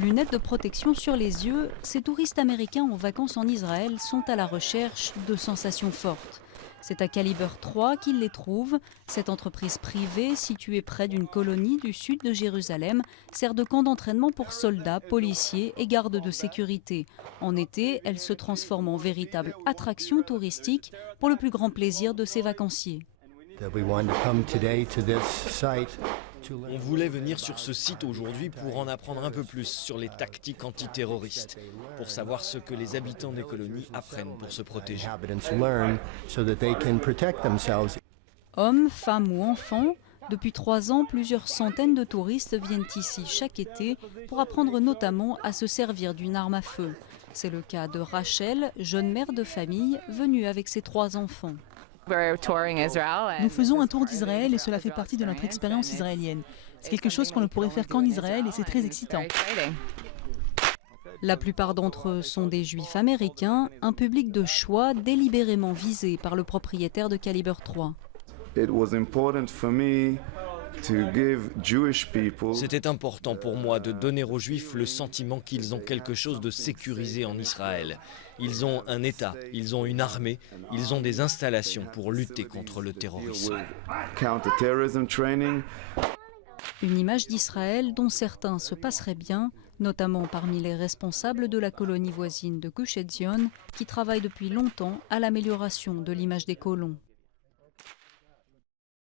Lunettes de protection sur les yeux, ces touristes américains en vacances en Israël sont à la recherche de sensations fortes. C'est à Caliber 3 qu'ils les trouvent. Cette entreprise privée, située près d'une colonie du sud de Jérusalem, sert de camp d'entraînement pour soldats, policiers et gardes de sécurité. En été, elle se transforme en véritable attraction touristique pour le plus grand plaisir de ses vacanciers. On voulait venir sur ce site aujourd'hui pour en apprendre un peu plus sur les tactiques antiterroristes, pour savoir ce que les habitants des colonies apprennent pour se protéger. Hommes, femmes ou enfants, depuis 3 ans, plusieurs centaines de touristes viennent ici chaque été pour apprendre notamment à se servir d'une arme à feu. C'est le cas de Rachel, jeune mère de famille, venue avec ses 3 enfants. Nous faisons un tour d'Israël et cela fait partie de notre expérience israélienne. C'est quelque chose qu'on ne pourrait faire qu'en Israël et c'est très excitant. La plupart d'entre eux sont des juifs américains, un public de choix délibérément visé par le propriétaire de Caliber 3. C'était important pour moi de donner aux Juifs le sentiment qu'ils ont quelque chose de sécurisé en Israël. Ils ont un État, ils ont une armée, ils ont des installations pour lutter contre le terrorisme. Une image d'Israël dont certains se passeraient bien, notamment parmi les responsables de la colonie voisine de Gush Etzion, qui travaillent depuis longtemps à l'amélioration de l'image des colons.